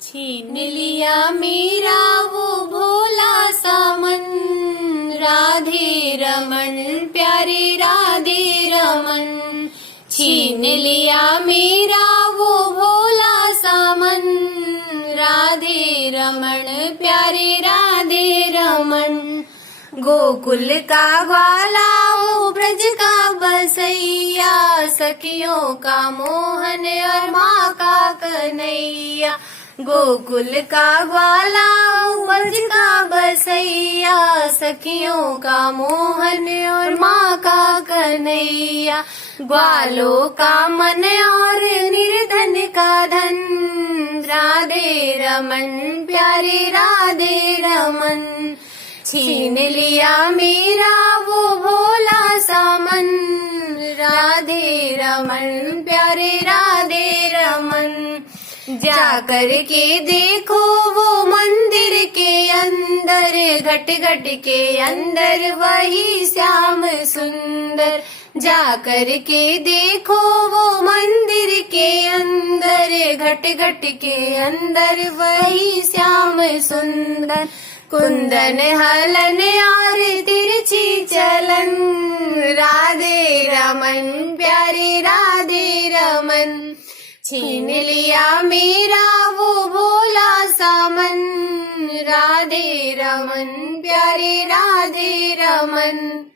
छीन लिया मेरा वो भोला सा मन, राधे रमन प्यारे राधे रमन। छीन लिया मेरा वो भोला सा मन, राधे रमन प्यारे राधे रमन। गोकुल का ग्वाला ओ ब्रज का बसैया, सखियों का मोहन और माँ का कन्हैया। गोकुल का ग्वाला ओ ब्रज का बसैया, सखियों का मोहन और माँ का कन्हैया। ग्वालों का मन और निर्धन का धन, राधे रमन प्यारे राधे रमन। छीन लिया मेरा वो भोला सा मन, राधे रमन प्यारे राधे रमन। जाकर के देखो वो मंदिर के अंदर, घट घट के अंदर वही श्याम सुंदर। जाकर के देखो वो मंदिर के अंदर, घट घट के अंदर वही श्याम सुंदर। कुंदन हलन और तिरछी चलन, राधे रमन प्यारे राधे रमन। छीन लिया मेरा वो भोला सा मन, राधे रमन प्यारे राधे रमन।